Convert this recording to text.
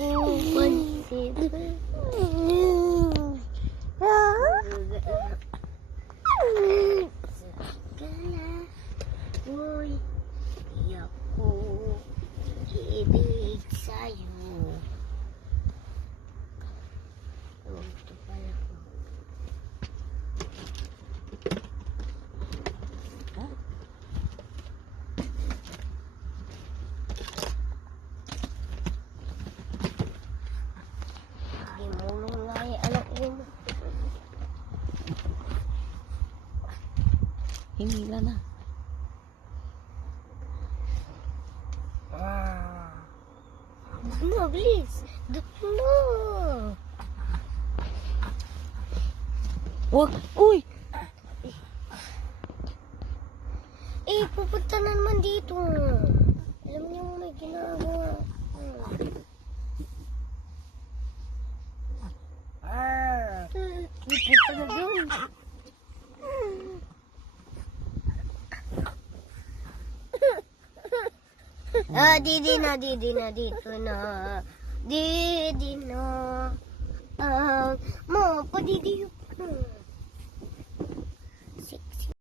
Pansit. Sakala, uy, iyak ko, ibig sa'yo. Ito pala ko. Hinila na. No, please. No. Wag! Uy! Eh, pupunta na naman dito. Alam niyo may ginagawa. Pupunta na doon. Didi na, dito na. Didi na. Mo, padidi